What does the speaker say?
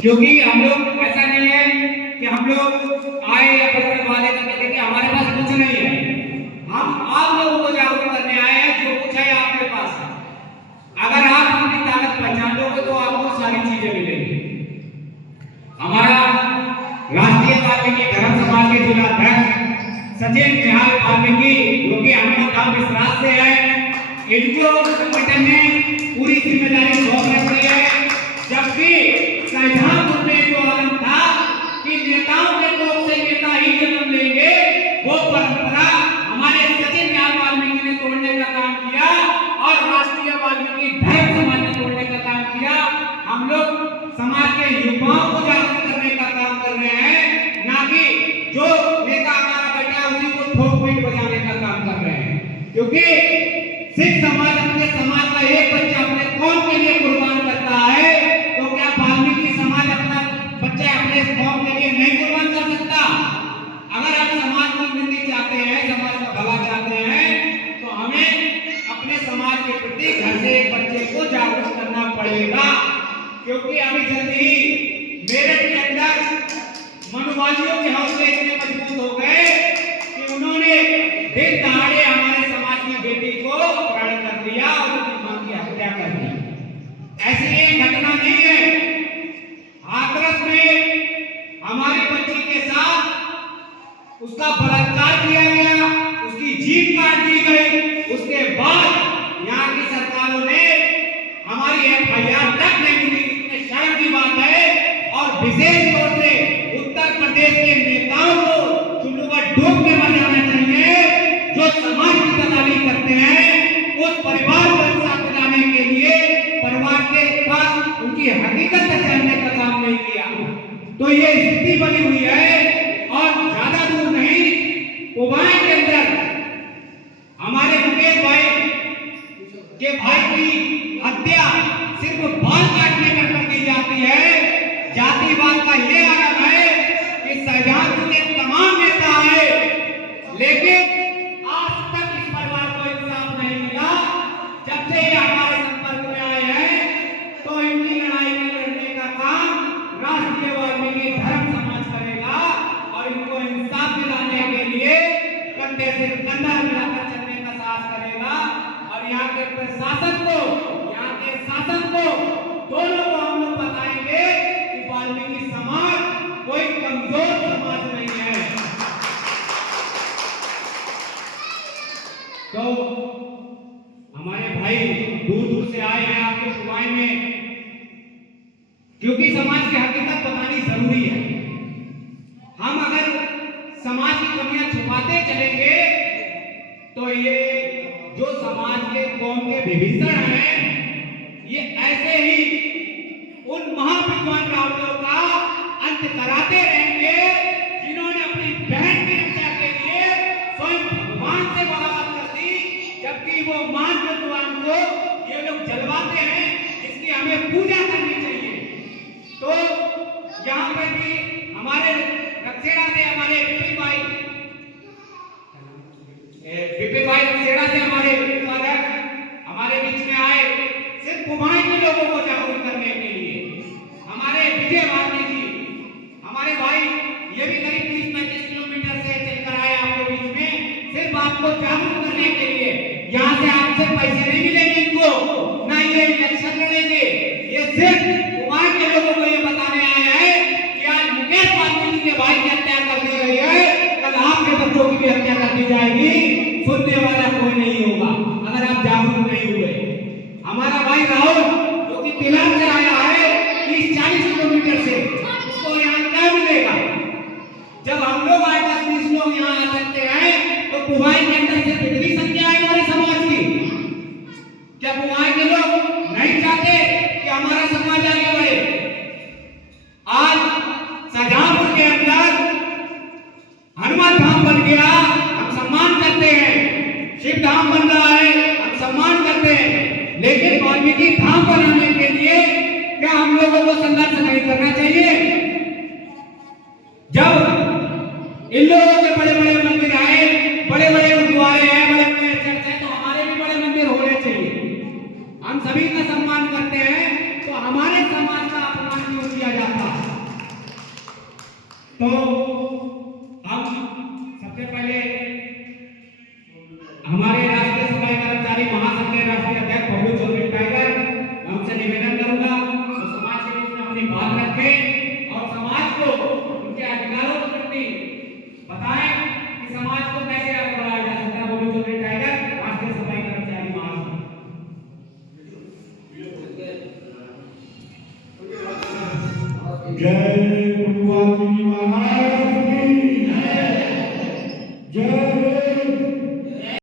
क्योंकि हम लोग ऐसा नहीं है कि हम लोग आए या परिवार वाले करके देखे, हमारे पास कुछ नहीं है। हम आप लोगों को जागरूक करने आए हैं, जो कुछ है आपके पास है। अगर आप अपनी ताकत पहचान लोगे तो आपको सारी चीजें मिलेंगी। हमारा राष्ट्रीय वाल्मीकि धर्म समाज के जिलाध्यक्ष सचिन निहाल वाल्मीकि, जो कि हनुमान धाम विश्वास से है, इनको संगठन ने पूरी जिम्मेदारी सौंप रखी है। जबकि शाहजहांपुर में जो आलम था कि नेताओं के कोख से नेता ही जन्म लेंगे, वो परंपरा हमारे सचिन निहाल वाल्मीकि ने तोड़ने का काम किया और राष्ट्रीय वाल्मीकि धर्म समाज ने तोड़ने का काम किया। हम लोग समाज के युवाओं को जागरूक करने का काम कर रहे हैं, ना कि जो नेता हमारा बेटा उसी को ठोक पीट बजाने का काम कर रहे हैं। क्योंकि सिख समाज अपने समाज का एक बच्चा अपने कौम के लिए कुर्बान करता है, तो क्या वाल्मीकि समाज अपना बच्चा अपने कौम के लिए नहीं कुर्बान कर सकता? अगर हम समाज की उन्नति चाहते हैं, समाज का भला चाहते हैं, तो हमें अपने समाज के प्रति घर से एक बच्चे को जागरूक करना पड़ेगा। क्योंकि अभी जल्दी ही मेरठ के अंदर मनुवादियों के हौसले इतने मजबूत हो गए कि उन्होंने दिन दहाड़े हमारे समाज की बेटी को अपहरण कर लिया और उसकी मां की हत्या कर दी। ऐसी एक घटना नहीं है। हाथरस में हमारी बच्ची के साथ उसका बलात्कार किया गया, उसकी जीभ काट दी गई। उसके बाद यहाँ की सरकारों ने हमारी एफआईआर तक नहीं दी। कितने शर्म की बात है। और विशेष तौर से उत्तर प्रदेश के नेताओं को चुल्लू पर डूब के मर जाना चाहिए, जो समाज की दलाली करते हैं। उस परिवार को इंसाफ दिलाने के लिए परिवार के पास उनकी हकीकत जानने का काम नहीं किया। तो ये स्थिति बनी हुई है। और ज्यादा दूर नहीं, उबाई के अंदर हमारे मुकेश भाई के भाई की हत्या सिर्फ बाल काटने पर कर दी जाती है। जातिवाद का ये आलम है कि शाहजहांपुर के तमाम नेता आए, लेकिन आज तक इस परिवार को इंसाफ नहीं मिला। जब से ये हमारे संपर्क में आए हैं, तो इनकी लड़ाई में लड़ने का काम राष्ट्रीय वाल्मीकि धर्म समाज करेगा और इनको इंसाफ दिलाने के लिए कंधे से कंधा मिलाकर चलने का साहस करेगा। और यहाँ के प्रशासन को, यहाँ के शासन को, दोनों को हम लोग बताएंगे कि वाल्मीकि समाज कोई कमजोर समाज नहीं है। तो हमारे भाई दूर दूर से आए हैं आपके सुबाई में, क्योंकि समाज की हकीकत बतानी जरूरी है। हम अगर समाज की कमियां छुपाते चलेंगे तो ये जो समाज के कौम के विभीषण हैं, ये ऐसे ही उन महाविद्वान रावणों का अंत कराते रहेंगे, जिन्होंने अपनी बहन की रक्षा के लिए स्वयं भगवान से बगावत कर दी। जबकि वो मान भगवान को ये लोग जलवाते हैं, जिसकी हमें पूजा करनी चाहिए। तो यहाँ पर भी हमारे रक्षेड़ा से हमारे विपिन भाई रक्षेड़ा से हमारे हमारे बीच में आए, सिर्फ कुमाई के लोगों को जागरूक करने के लिए। हमारे विजय भारती जी, हमारे भाई, ये भी करीब 30-35 किलोमीटर से चलकर आए आपके बीच में, सिर्फ आपको जागरूक करने के लिए। यहाँ से आपसे पैसे नहीं मिलेंगे इनको, ना ये इलेक्शन लड़ेंगे। ये सिर्फ कुमाई के लोगों को ये बताने आया है कि आज मुकेश वाल्मीकि के भाई की हत्या कर दी गई है, कल आपके बच्चों की भी हत्या कर दी जाएगी। सुनने वाला कोई नहीं होगा अगर आप जागरूक नहीं हुए। हमारा भाई राहुल, जो कि तिलान से आया है 30-40 किलोमीटर से, उसको यहाँ क्या मिलेगा? जब हम लोग आए 10-20 लोग यहाँ आ सकते हैं, तो कुमाई के अंदर से कितनी संख्या है हमारे समाज की? क्या कुमाई के लोग नहीं चाहते कि हमारा समाज आगे बढ़े? आज शाहजहांपुर के अंदर हनुमान धाम बन गया, हम सम्मान करते हैं। शिव धाम बन रहा है, हम सम्मान करते हैं। लेकिन वाल्मीकि धाम बनाने के लिए क्या हम लोगों को संघर्ष नहीं करना चाहिए? जब इन लोगों के बड़े बड़े मंदिर आए, बड़े बड़े गुरुद्वारे तो हम सबसे पहले हमारे राष्ट्रीय सफाई कर्मचारी महासंघ के राष्ट्रीय अध्यक्ष बबलू चौधरी टाइगर, मैं उनसे निवेदन करूंगा वो समाज के बीच में अपनी बात रखें और समाज को उनके अधिकारों के प्रति बताएं कि समाज को कैसे आगे बढ़ाया जा सकता है। बबलू चौधरी टाइगर, राष्ट्रीय सफाई कर्मचारी महासंघ। जय गुरुवाल्मीकि महाराज की जय।